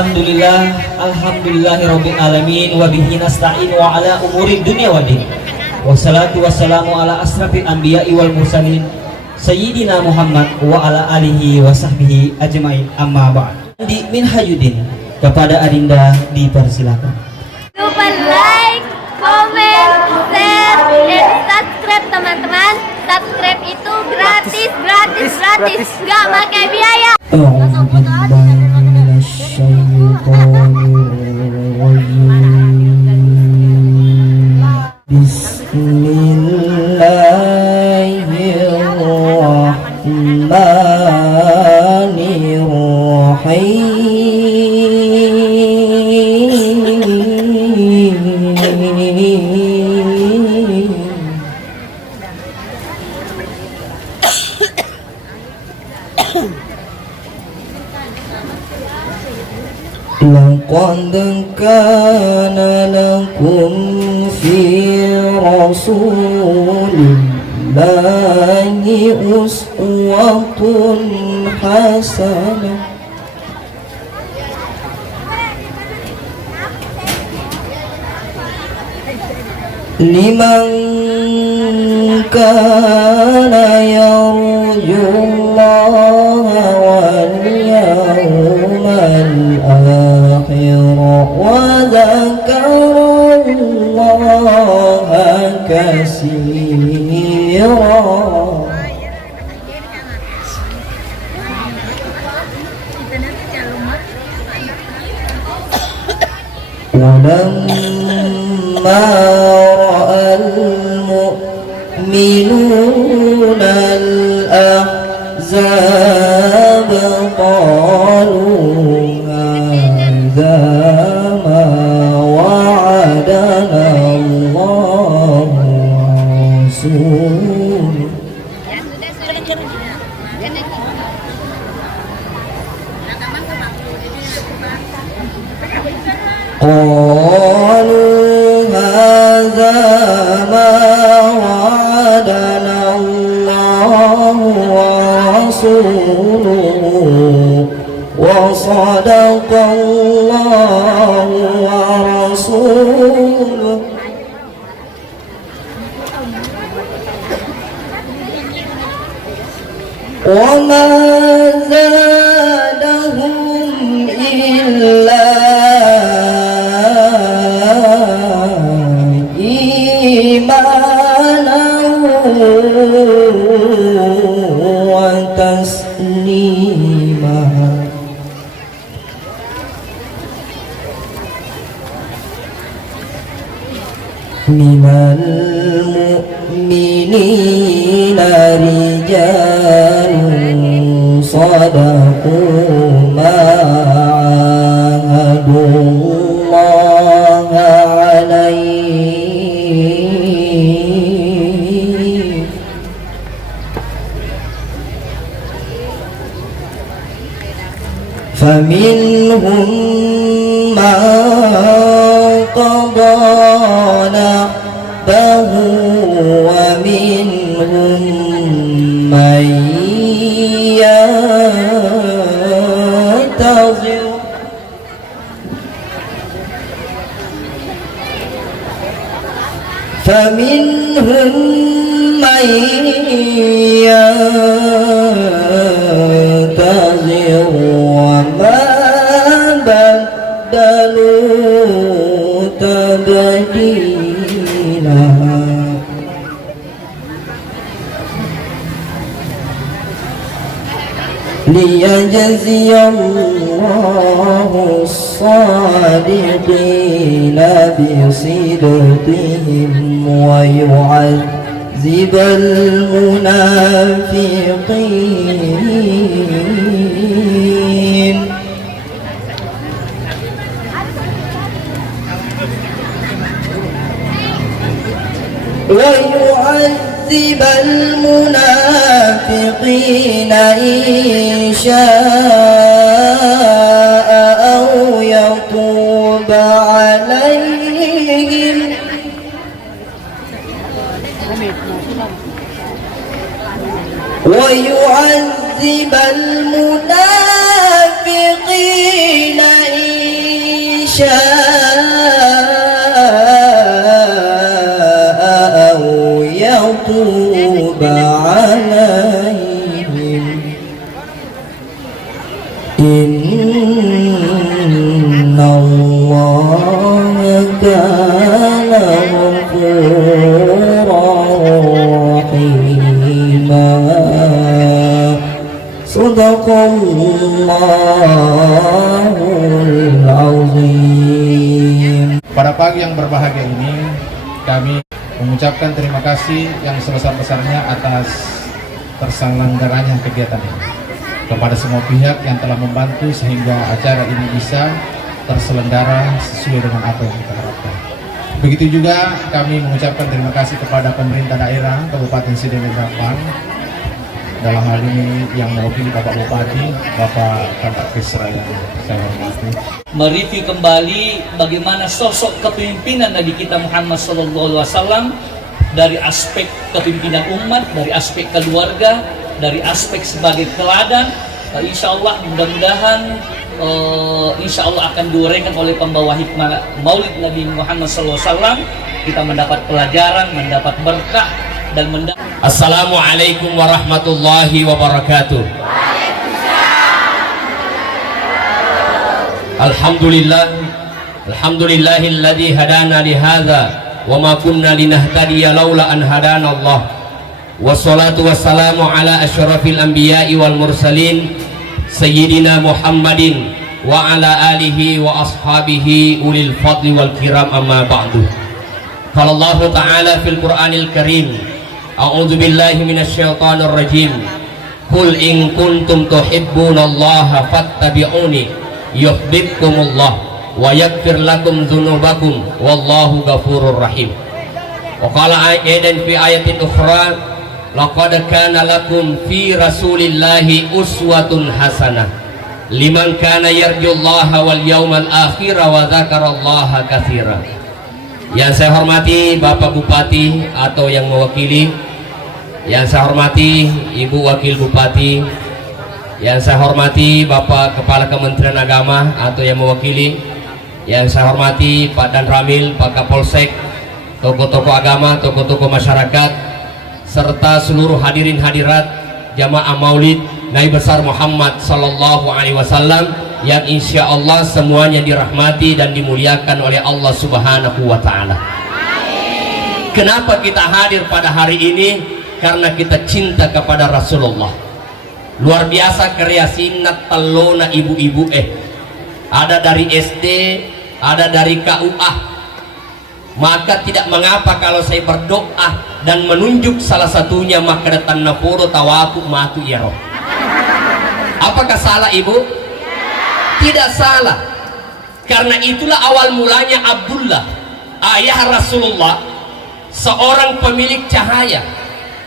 Alhamdulillahirabbil alamin wa bihi nasta'in wa ala umuri dunya waddin. Wassalatu wassalamu ala asrafil anbiya'i wal mursalin sayyidina Muhammad wa ala alihi wa sahbihi ajmain, amma ba'd. Di Minhajudin, kepada Adinda dipersilakan. Lupa like, comment, share, dan subscribe teman-teman. Subscribe itu gratis, nggak pakai biaya. لقد كان لكم في رسول الله أسوة حسنة لمن كان يرجو الله واليوم الآخر وذكر الله كثيرا. ولما رأى المؤمنون الأحزاب قالوا هذا ما وعدنا الله ورسوله. قالوا هذا ما وعدنا الله ورسوله وصدق الله ورسوله وما زادهم إلا إيمانا وتسليما. من المؤمنين رجال صدقوا ما عاهدوا الله عليه فمنهم من قضى نحبه ومنهم من ينتظر فمنهم من ينتظر وما بدلوا تبديلا. ليجزي الله الصادقين بصدقهم ويعذب المنافقين ويعذب المنافقين إن شاء أو يتوب عليهم ويعذب المنافقين إن شاء أو يتوب عليهم إن الله كان غفورا رحيما صدق الله العظيم. Pada pagi yang berbahagia ini, kami mengucapkan terima kasih yang sebesar-besarnya atas terselenggaranya kegiatan ini, kepada semua pihak yang telah membantu sehingga acara ini bisa terselenggara sesuai dengan apa yang kita harapkan. Begitu juga kami mengucapkan terima kasih kepada pemerintah daerah Kabupaten Sidemai, dalam hal ini yang mewakili Bapak Bupati, Bapak Kadak Kesra yang saya hormati. Mereview kembali bagaimana sosok kepemimpinan Nabi kita Muhammad SAW dari aspek kepemimpinan umat, dari aspek keluarga, dari aspek sebagai teladan. Insya Allah mudah-mudahan insya Allah akan diuraikan oleh pembawa hikmah Maulid Nabi Muhammad SAW. Kita mendapat pelajaran, mendapat berkah dan mendapat. Assalamualaikum warahmatullahi wabarakatuh. Alhamdulillah, alhamdulillahilladzi hadana li hadza wa ma kunna linahtadiya laula an hadana Allah. Wassalatu wassalamu ala asyrafil anbiya'i wal mursalin sayyidina Muhammadin wa ala alihi wa ashabihi ulil fadli wal kiram, amma ba'du. Qala Allah ta'ala fil Qur'anil Karim, a'udzu billahi minasyaitonir rajim. Qul in kuntum tuhibbunallaha fattabi'uni yuhibbukumullah wa yaghfir lakum dzunubakum wallahu ghafurur rahim. Wa qala aidan fi ayatin ukhra, laqad kana lakum fi rasulillahi uswatun hasanah liman kana yarjullaha wal yawmal akhir wa dzakarallaha katsira. Yang saya hormati Bapak Bupati atau yang mewakili, yang saya hormati Ibu Wakil Bupati, yang saya hormati Bapak Kepala Kementerian Agama atau yang mewakili, yang saya hormati Pak Dan Ramil, Pak Kapolsek, tokoh-tokoh agama, tokoh-tokoh masyarakat, serta seluruh hadirin hadirat jamaah Maulid Nabi besar Muhammad Sallallahu Alaihi Wasallam yang insya Allah semuanya dirahmati dan dimuliakan oleh Allah Subhanahu Wa Taala. Kenapa kita hadir pada hari ini? Karena kita cinta kepada Rasulullah. Luar biasa kreasinya telona ibu-ibu ada dari SD, ada dari KUA. Maka tidak mengapa kalau saya berdoa dan menunjuk salah satunya, maka datang napuro tawaku matu ya roh. Apakah salah ibu? Tidak salah. Karena itulah awal mulanya Abdullah, ayah Rasulullah, seorang pemilik cahaya,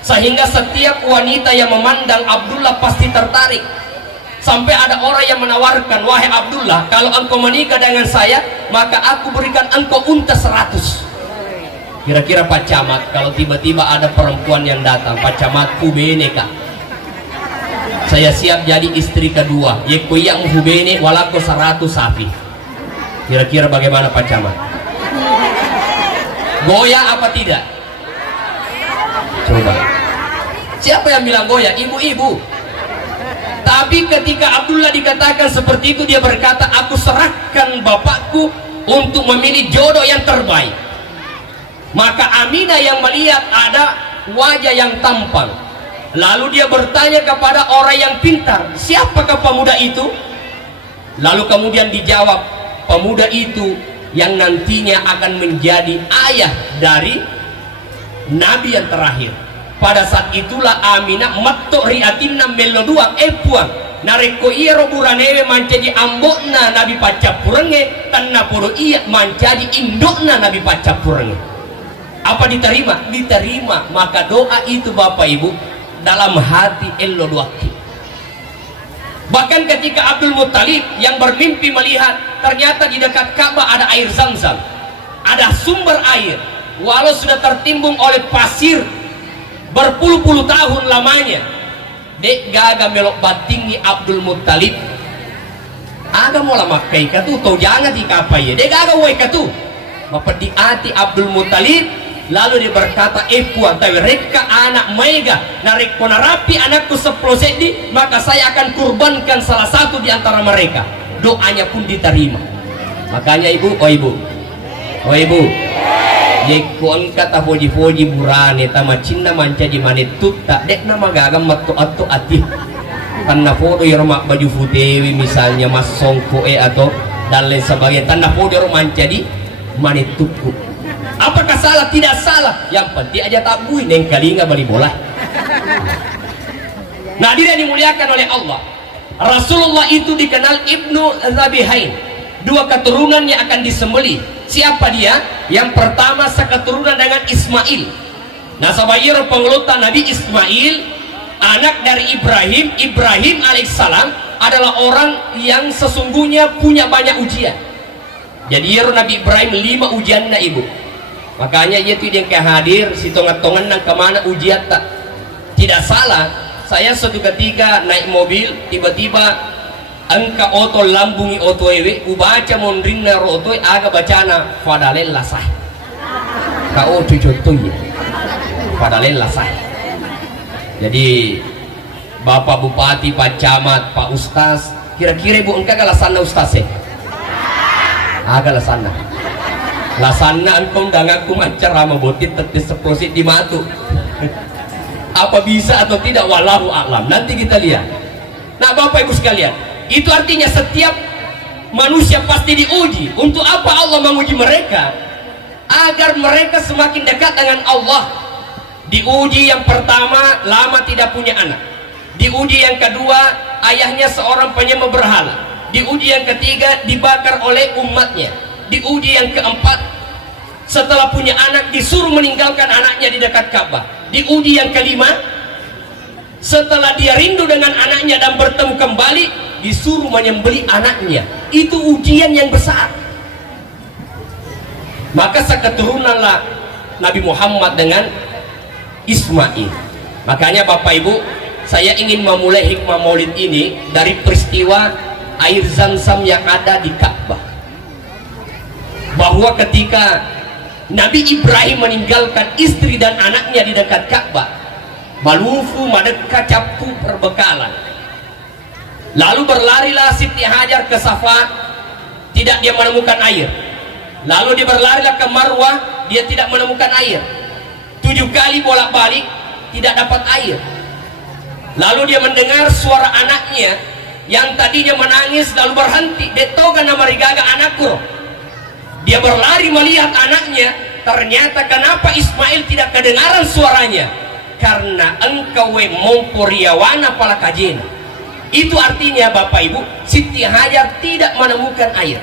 sehingga setiap wanita yang memandang Abdullah pasti tertarik. Sampai ada orang yang menawarkan, wahai Abdullah, kalau engkau menikah dengan saya, maka aku berikan engkau unta 100. Kira-kira Pak Camat, kalau tiba-tiba ada perempuan yang datang, Pak Camat kubene kak, saya siap jadi istri kedua, yeko yang hubene walako 100 sapi. Kira-kira bagaimana Pak Camat? Goyah apa tidak? Coba. Siapa yang bilang goyah? Ibu-ibu. Tapi ketika Abdullah dikatakan seperti itu, dia berkata, aku serahkan bapakku untuk memilih jodoh yang terbaik. Maka Aminah yang melihat ada wajah yang tampan, lalu dia bertanya kepada orang yang pintar, siapakah pemuda itu? Lalu kemudian dijawab, pemuda itu yang nantinya akan menjadi ayah dari Nabi yang terakhir. Pada saat itulah Aminah matok riatinna meloduang puang nareko iya roburaneve menjadi ambokna Nabi pacapurenge tanna poro iya menjadi indokna Nabi pacapurenge. Apa diterima? Diterima. Maka doa itu Bapak Ibu dalam hati elo duaki. Bahkan ketika Abdul Muttalib yang bermimpi melihat ternyata di dekat Ka'bah ada air Zam-Zam, ada sumber air, walau sudah tertimbun oleh pasir berpuluh-puluh tahun lamanya, dek gaga melok batingi Abdul Muttalib aga mola makai katu to jangan dikapai dek aga woi katu mapedi ati Abdul Muttalib. Lalu dia berkata, puan tawi reka anak mega narik ponarapi anakku seplosedi, maka saya akan kurbankan salah satu di antara mereka. Doanya pun diterima. Makanya ibu, oh ibu, jekon kata foji burane tama cinna manca di manit tutta dek nama gagam matu atau ati. Tanda foto yang mak baju futewi misalnya mas songko atau dan lain sebagainya. Tanda foto yang manca di manit tuku. Apakah salah? Tidak salah. Yang penting aja tabui neng kali nggak beli bola. Nah, dia dimuliakan oleh Allah. Rasulullah itu dikenal Ibnu Zabihain. Dua keturunan yang akan disembelih. Siapa dia? Yang pertama seketurunan dengan Ismail. Nah, sabayir pengelutan Nabi Ismail, anak dari Ibrahim. Ibrahim alaihissalam adalah orang yang sesungguhnya punya banyak ujian. Jadi Nabi Ibrahim 5 ujian na ibu. Makanya dia tuh yang hadir si tongan-tongan nang kemana ujian tak tidak salah. Saya suatu ketika naik mobil tiba-tiba angka oto lambungi oto ewe ubaca mondring na roto aga bacana padalen lasah kau cucutuy padalen lasah. Jadi Bapak Bupati, Pak Camat, Pak Ustaz, kira-kira ibu engkau galasan Ustaz ya? Aga lasana lasana engkau dangaku macarama botit tetes seprosit di matu. Apa bisa atau tidak wallahu a'lam, nanti kita lihat. Nah Bapak Ibu sekalian, itu artinya setiap manusia pasti diuji. Untuk apa Allah menguji mereka? Agar mereka semakin dekat dengan Allah. Diuji yang pertama lama tidak punya anak, diuji yang kedua ayahnya seorang penyembah berhala, diuji yang ketiga dibakar oleh umatnya, diuji yang keempat setelah punya anak disuruh meninggalkan anaknya di dekat Ka'bah, diuji yang kelima setelah dia rindu dengan anaknya dan bertemu kembali disuruh menyembelih anaknya. Itu ujian yang besar. Maka seketurunanlah Nabi Muhammad dengan Ismail. Makanya Bapak Ibu, saya ingin memulai hikmah maulid ini dari peristiwa air Zam-Zam yang ada di Ka'bah. Bahwa ketika Nabi Ibrahim meninggalkan istri dan anaknya di dekat Ka'bah, malufu madekka capku perbekalan. Lalu berlarilah Siti Hajar ke Safa, tidak dia menemukan air. Lalu dia berlarilah ke Marwah, dia tidak menemukan air. 7 kali bolak-balik tidak dapat air. Lalu dia mendengar suara anaknya yang tadinya menangis lalu berhenti. Detoga nama rigaga anakku. Dia berlari melihat anaknya, ternyata kenapa Ismail tidak kedengaran suaranya? Karena engkau momporiawana pala kajena. Itu artinya Bapak Ibu, Siti Hajar tidak menemukan air,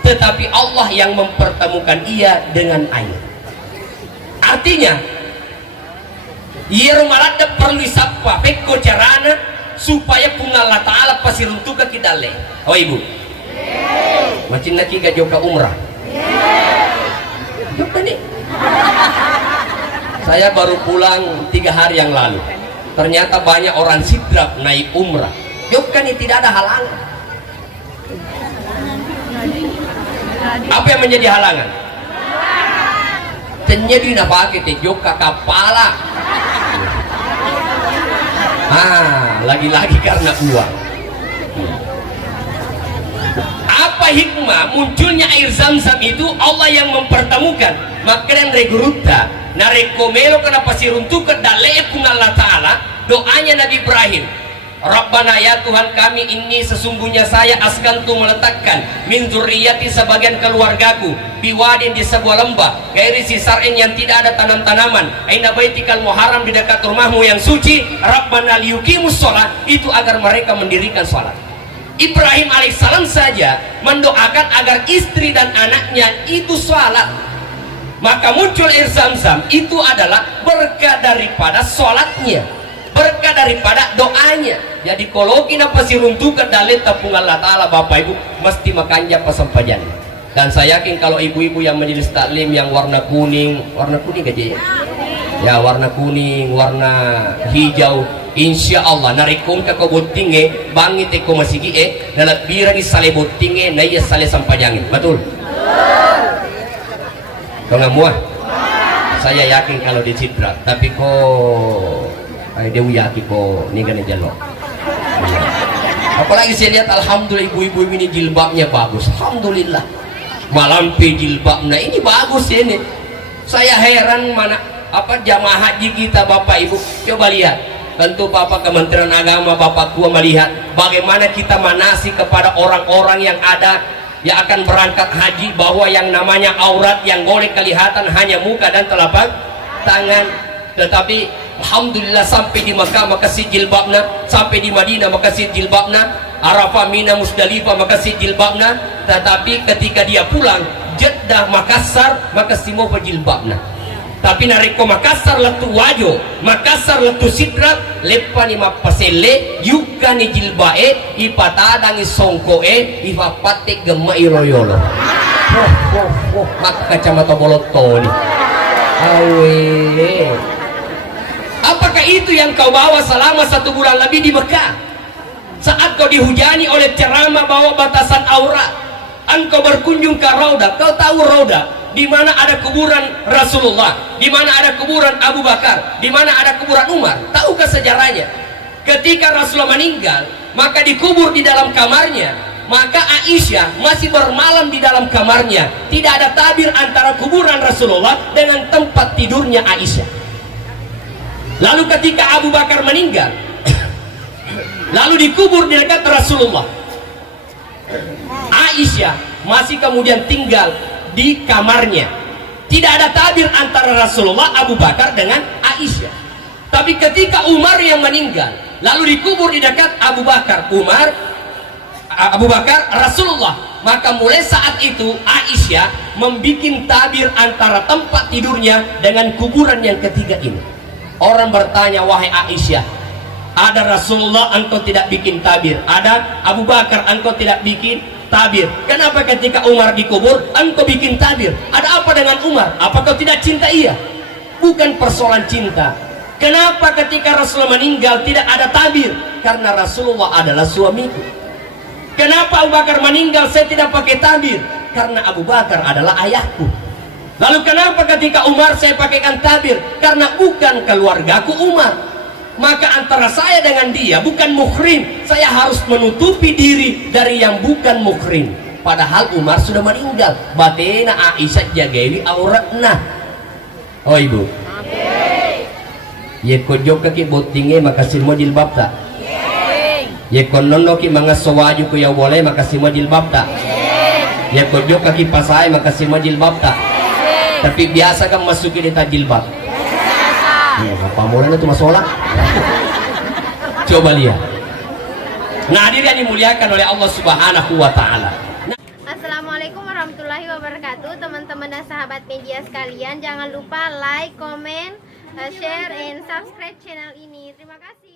tetapi Allah yang mempertemukan ia dengan air. Artinya ia malada perlu sapa pekko carana supaya pungal ta'ala pasiruntuka kita le. Oh Ibu, macam nak kita joka umrah. Joka nih. Saya baru pulang 3 hari yang lalu. Ternyata banyak orang sidrap naik umrah. Joka nih tidak ada halangan. Apa yang menjadi halangan? Ternyata nak pakai joka kepala. Lagi-lagi karena uang. Apa hikmah munculnya air Zam-Zam itu? Allah yang mempertemukan. Makanya reguruta narekomelo kenapa siruntukan dalekun Allah Ta'ala. Doanya Nabi Ibrahim, Rabbana ya Tuhan kami, ini sesungguhnya saya askantu meletakkan min dzurriyyati sebagian keluargaku biwadin di sebuah lembah gairi sisarin yang tidak ada tanam-tanaman aina baitikal muharram di dekat rumahmu yang suci. Rabbana liyuqimus sholat, itu agar mereka mendirikan sholat. Ibrahim alaihissalam saja mendoakan agar istri dan anaknya itu sholat. Maka muncul air Zam-Zam, itu adalah berkah daripada sholatnya, berkah daripada doanya. Jadi kalau kita pasti runtukan dalil tepung Allah Ta'ala Bapak Ibu mesti makannya pesampajan. Dan saya yakin kalau ibu-ibu yang majelis taklim yang warna kuning aja ya, Ya, warna kuning, warna hijau. Insya Allah narikong ka ko buntinge bangit ko masigi nalabira ni sale buntinge na iya sale sampajangin. Betul? Kau nggak muah? Saya yakin kalau di Citra, tapi kok Dewi yakin kok ini kan jalo. Apalagi saya lihat alhamdulillah ibu-ibu ini jilbabnya bagus. Alhamdulillah. Malampi jilbabnya ini bagus ini. Saya heran mana apa jamaah haji kita Bapak Ibu. Coba lihat. Tentu Bapak Kementerian Agama, Bapak Tua melihat bagaimana kita manasi kepada orang-orang yang ada yang akan berangkat haji, bahwa yang namanya aurat yang boleh kelihatan hanya muka dan telapak tangan. Tetapi alhamdulillah sampai di Makkah maka si jilbabna, sampai di Madinah maka si jilbabna, Arafah, Mina, Musdalifah maka si jilbabna. Tetapi ketika dia pulang Jeddah, Makassar maka si mau jilbabna. Tapi nareko Makassar letu wajo, Makassar letu sidrat, lepa ni mapasele, yuka ni jilbae, ipatadangi songkoe, ipapatik gema iroyolo. Mak kacamata boloto ni. Awe. Apakah itu yang kau bawa selama 1 bulan lebih di Mekah? Saat kau dihujani oleh ceramah bawa batasan aurat, engkau berkunjung ke Raudah. Kau tahu Raudah di mana ada kuburan Rasulullah, di mana ada kuburan Abu Bakar, di mana ada kuburan Umar. Tahukah sejarahnya? Ketika Rasulullah meninggal, maka dikubur di dalam kamarnya. Maka Aisyah masih bermalam di dalam kamarnya. Tidak ada tabir antara kuburan Rasulullah dengan tempat tidurnya Aisyah. Lalu ketika Abu Bakar meninggal, lalu dikubur di dekat Rasulullah, Aisyah masih kemudian tinggal di kamarnya. Tidak ada tabir antara Rasulullah, Abu Bakar dengan Aisyah. Tapi ketika Umar yang meninggal, lalu dikubur di dekat Abu Bakar, Abu Bakar, Rasulullah, maka mulai saat itu Aisyah membuat tabir antara tempat tidurnya dengan kuburan yang ketiga ini. Orang bertanya, wahai Aisyah, ada Rasulullah engkau tidak bikin tabir, ada Abu Bakar engkau tidak bikin tabir, kenapa ketika Umar dikubur engkau bikin tabir? Ada apa dengan Umar? Apa kau tidak cinta ia? Bukan persoalan cinta. Kenapa ketika Rasulullah meninggal tidak ada tabir? Karena Rasulullah adalah suamiku. Kenapa Abu Bakar meninggal saya tidak pakai tabir? Karena Abu Bakar adalah ayahku. Lalu kenapa ketika Umar saya pakaikan tabir? Karena bukan keluargaku Umar. Maka antara saya dengan dia bukan muhrim, saya harus menutupi diri dari yang bukan muhrim. Padahal Umar sudah meninggal. Batena Aisyah jagawi auratna. Oh ibu, ye kojok kaki botinge makasih mo jilbab tak? Ye konono ki mga sawaju ko ya boleh makasih mo jilbab tak? Ye kojok kaki pasai makasih mo jilbab tak? Tapi biasa kan masukin di jilbab. Apa mulanya itu masalah? Coba lihat. Nah, hadirin yang dimuliakan oleh Allah Subhanahu wa taala. Assalamualaikum warahmatullahi wabarakatuh, teman-teman dan sahabat media sekalian. Jangan lupa like, comment, share, and subscribe channel ini. Terima kasih.